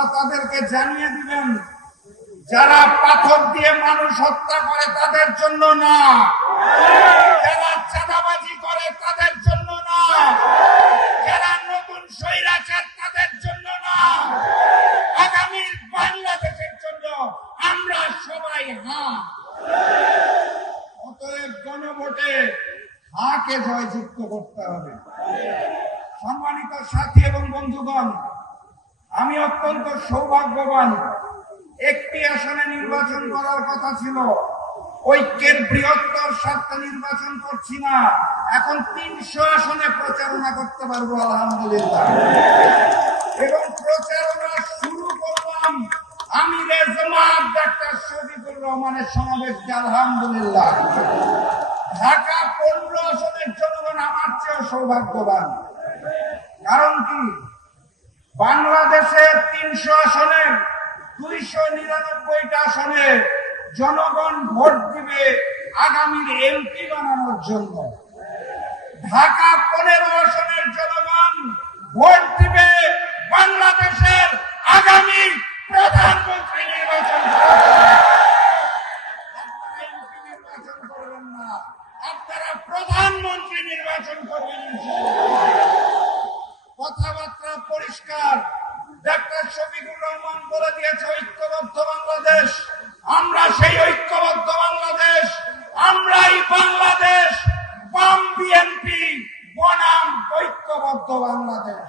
আপনারা তাদেরকে জানিয়ে দিবেন, যারা পাথর দিয়ে মানুষ হত্যা করে তাদের জন্য না, যারা চাঁদাবাজি করে তাদের জন্য না, যারা নতুন স্বৈরাচার তাদের জন্য না, আগামীর বাংলাদেশের জন্য আমরা সবাই হ্যাঁ। অতএব গণভোটে হাকে জয়যুক্ত করতে হবে। সম্মানিত সাথী এবং বন্ধুগণ, আমি অত্যন্ত সৌভাগ্যবান। একটি আসনে নির্বাচন করার কথা ছিল, ঐক্যের বৃহত্তর স্বার্থে নির্বাচন করছি না, এখন 300 আসনে প্রচারণা করতে পারবো আলহামদুলিল্লাহ। এবং প্রচারণা শুরু করলাম আমিরে জামাত ডাক্তার শফিকুর রহমানের সমাবেশ আলহামদুলিল্লাহ। ঢাকা 15 আসনের জনগণ আমার চেয়েও সৌভাগ্যবান। কারণ কি, বাংলাদেশের 300 আসনের 299টা আসনে জনগণ ভোট দিবে আগামীর এমপি বানানোর জন্য। ঢাকা 15 আসনের জনগণ ভোট দিবে বাংলাদেশের আগামী প্রধানমন্ত্রী নির্বাচন করার জন্য। আপনারা এমপি নির্বাচন করবেন না, আপনারা প্রধানমন্ত্রী নির্বাচন করবেন। কথাবার্তা পরিষ্কার। ডাক্তার শফিকুর রহমান বলে দিয়েছে ঐক্যবদ্ধ বাংলাদেশ। আমরা সেই ঐক্যবদ্ধ বাংলাদেশ, আমরাই বাংলাদেশ। বাম বিএনপি বনাম ঐক্যবদ্ধ বাংলাদেশ।